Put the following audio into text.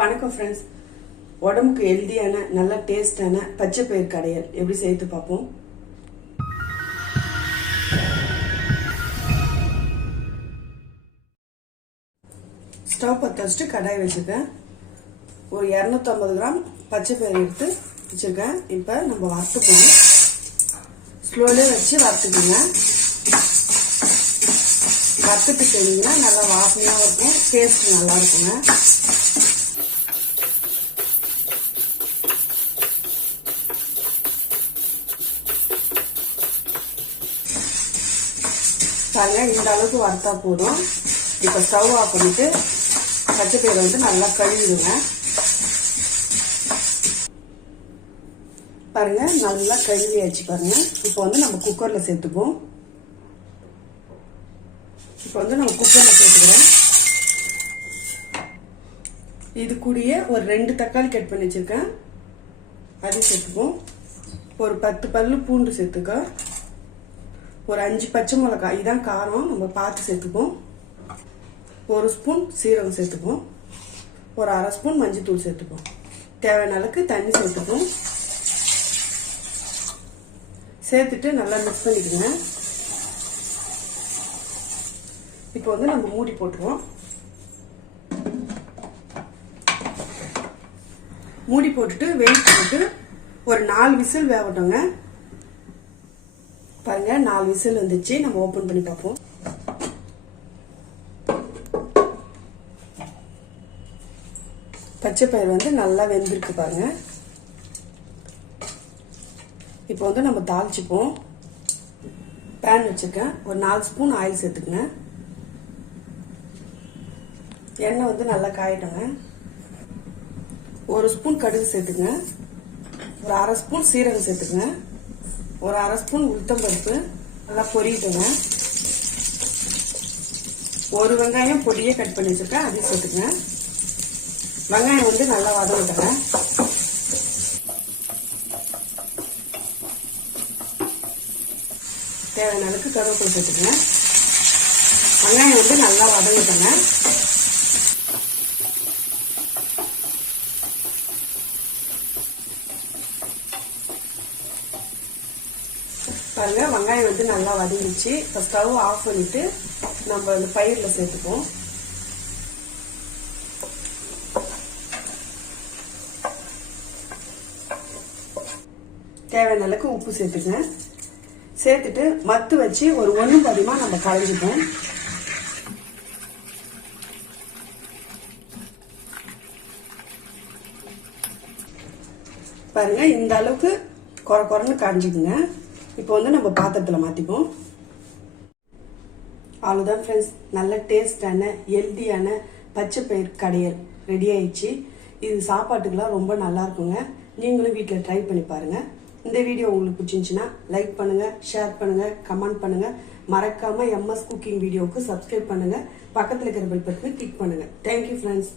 வணக்கம் ஃப்ரெண்ட்ஸ். உடம்புக்கு ஹெல்தியான நல்ல டேஸ்டான பச்சை பயிர் கடையல் எப்படி செய்து பார்ப்போம். ஸ்டவ் பற்ற வச்சுட்டு கடாய் வச்சுருக்கேன். ஒரு 250 கிராம் பச்சை பயிர் எடுத்து வச்சுருக்கேன். இப்போ நம்ம வறுத்துப்போம். ஸ்லோலே வச்சு வறுத்துக்குங்க. வறுத்துட்டு செஞ்சீங்கன்னா நல்லா வாசனையாகவும் இருக்கும், டேஸ்ட் நல்லா இருக்குங்க. பாருங்க, இந்த அளவுக்கு வறுத்தா போதும். இப்போ ஸ்டவ் ஆஃப் பண்ணிட்டு பச்சை பயிரை வந்து நல்லா கழுவிடுங்க. பாருங்க, நல்லா கழுவியாச்சு. பாருங்க, இப்போ வந்து நம்ம குக்கர்ல சேர்த்துப்போம். இப்போ வந்து நம்ம குக்கர்ல சேர்த்துக்கிறோம். இது கூடயே ஒரு 2 தக்காளி கட் பண்ணி வச்சிருக்கேன், அது சேர்த்துப்போம். ஒரு 10 பல்லு பூண்டு சேர்த்துக்க. ஒரு 5 பச்சை மிளகாய், இதுதான் காரம், நம்ம பார்த்து சேர்த்துப்போம். ஒரு ஸ்பூன் சீரகம் சேர்த்துப்போம். ஒரு அரை ஸ்பூன் மஞ்சள் தூள் சேர்த்துப்போம். தேவையான அளவுக்கு தண்ணி சேர்த்துப்போம். சேர்த்துட்டு நல்லா மிக்ஸ் பண்ணிக்கோங்க. இப்போ வந்து நம்ம மூடி போட்டுருவோம். மூடி போட்டுட்டு வெயிட் போட்டு ஒரு 4 விசில் வேகட்டுங்க. பாருங்க, 4 விசில் வந்துச்சு. நம்ம ஓபன் பண்ணி பார்ப்போம். பச்சை பயிர் வந்து நல்லா வெந்திருக்கு பாருங்க. இப்போ வந்து நம்ம தாளிச்சுப்போம். பேன் வச்சிருக்கேன். ஒரு 4 ஸ்பூன் ஆயில் சேர்த்துக்குங்க. எண்ணெய் வந்து நல்லா காயிட்டுங்க. ஒரு ஸ்பூன் கடுகு சேர்த்துக்குங்க. ஒரு அரை ஸ்பூன் சீரகம் சேர்த்துக்குங்க. ஒரு அரை ஸ்பூன் உளுத்தம்பருப்பு நல்லா பொரிட்டுங்க. ஒரு வெங்காயம் பொடியே கட் பண்ணி வச்சிருக்கேன், அதையும் சேர்த்துக்குங்க. வெங்காயம் வந்து நல்லா வதங்கிட்டுங்க. தேவையான அளவுக்கு கருவேப்பிலை சேர்த்துக்குங்க. வெங்காயம் வந்து நல்லா வதங்கிட்டுங்க. பாருங்க, வெங்காயம் வந்து நல்லா வதங்கிச்சு. இப்போ ஸ்டவ் ஆஃப் பண்ணிட்டு நம்ம அந்த பயிர்ல சேர்த்துப்போம். தேவையான அளவுக்கு உப்பு சேர்த்துங்க. சேர்த்துட்டு மத்து வச்சு ஒரு 1 பதிமா நம்ம கலந்துப்போம். பாருங்க, இந்த அளவுக்கு குறை குறைன்னு கரைஞ்சிக்குங்க. இப்போ வந்து நம்ம பாத்திரத்துல மாத்திப்போம். அவ்வளவுதான் ஃப்ரெண்ட்ஸ், நல்ல டேஸ்டான ஹெல்தியான பச்சை பயிர் கடையல் ரெடி ஆயிடுச்சு. இது சாப்பாட்டுக்கெல்லாம் ரொம்ப நல்லா இருக்குங்க. நீங்களும் வீட்டில் ட்ரை பண்ணி பாருங்க. இந்த வீடியோ உங்களுக்கு பிடிச்சிருந்துச்சுன்னா லைக் பண்ணுங்க, ஷேர் பண்ணுங்க, கமெண்ட் பண்ணுங்க. மறக்காம MS குக்கிங் வீடியோவுக்கு சப்ஸ்கிரைப் பண்ணுங்க. பக்கத்தில் இருக்கிற பெல் பட்டனை கிளிக் பண்ணுங்க. Thank you friends.